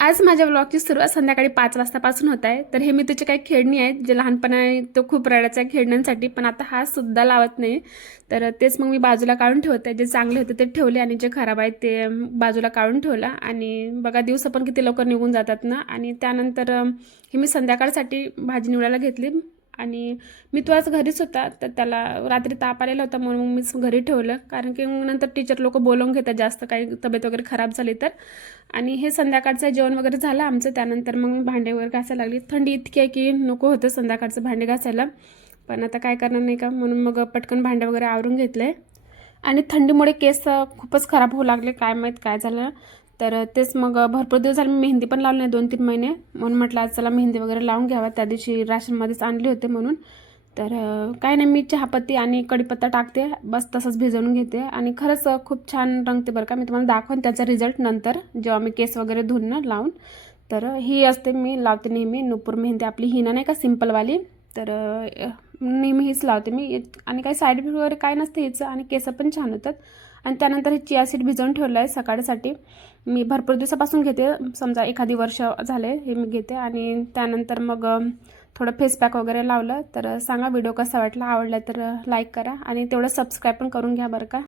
आज माझ्या व्लॉगची सुरुवात संध्याकाळी 5 वाजतापासून होत आहे. तर हे मी तुझे काही खेळणी आहेत जे लहानपणी तो खूप रडायचा खेळण्यांसाठी, पण आता हा सुद्धा लावत नाही. तर तेच मग मी बाजूला काढून ठेवते. जे चांगले होते ते ठेवले आणि जे खराब आहेत ते बाजूला काढून ठेवलं. आणि बघा दिवस पण किती लवकर निघून जातात ना. आणि त्यानंतर हे मी संध्याकाळसाठी भाजी निवडायला घेतली. आणि मी तो आज घरीच होता, तर त्याला रात्री ताप आलेला होता म्हणून मग मीच घरी ठेवलं, कारण की मग नंतर टीचर लोक बोलवून घेतात जास्त काही तब्येत वगैरे खराब झाली तर. आणि हे संध्याकाळचं जेवण वगैरे झालं आमचं. त्यानंतर मग मी भांडे वगैरे घासायला लागली. थंडी इतकी आहे की नको होतं संध्याकाळचं भांडे घासायला, पण आता काय करणार नाही का, म्हणून मग पटकन भांडे वगैरे आवरून घेतले. आणि थंडीमुळे केस खूपच खराब होऊ लागले, काय माहीत काय झालं. तर तेच मग भरपूर दिवस झाले मी मेहंदी पण लावली नाही, 2-3 महिने. म्हणून म्हटलं आज चला मेहंदी वगैरे लावून घ्यावा, त्या दिवशी राशनमध्येच आणले होते म्हणून. तर काय नाही, मी चहापत्ती आणि कढीपत्ता टाकते, बस तसंच भिजवून घेते. आणि खरंच खूप छान रंगते बरं का. मी तुम्हाला दाखवेन त्याचा रिझल्ट नंतर, जेव्हा मी केस वगैरे धुवून ना लावून. तर ही असते, मी लावते नेहमी नुपूर मेहंदी, आपली हिना नाही का सिम्पलवाली. तर नेहमी हीच लावते मी. आणि काही साईड इफेक्ट वगैरे काय नसते हिचं, आणि केस पण छान होतात. आणि त्यानंतर हे चिया सीड भिजवून ठेवलं आहे सकाळसाठी. मी भरपूर दिवसापासून घेते, समजा एखादी वर्ष झाले हे मी घेते. आणि त्यानंतर मग थोडं फेस पॅक वगैरे लावलं. तर सांगा व्हिडिओ कसा वाटला, आवडला तर लाईक करा आणि तेवढं सबस्क्राईब पण करून घ्या बरं का.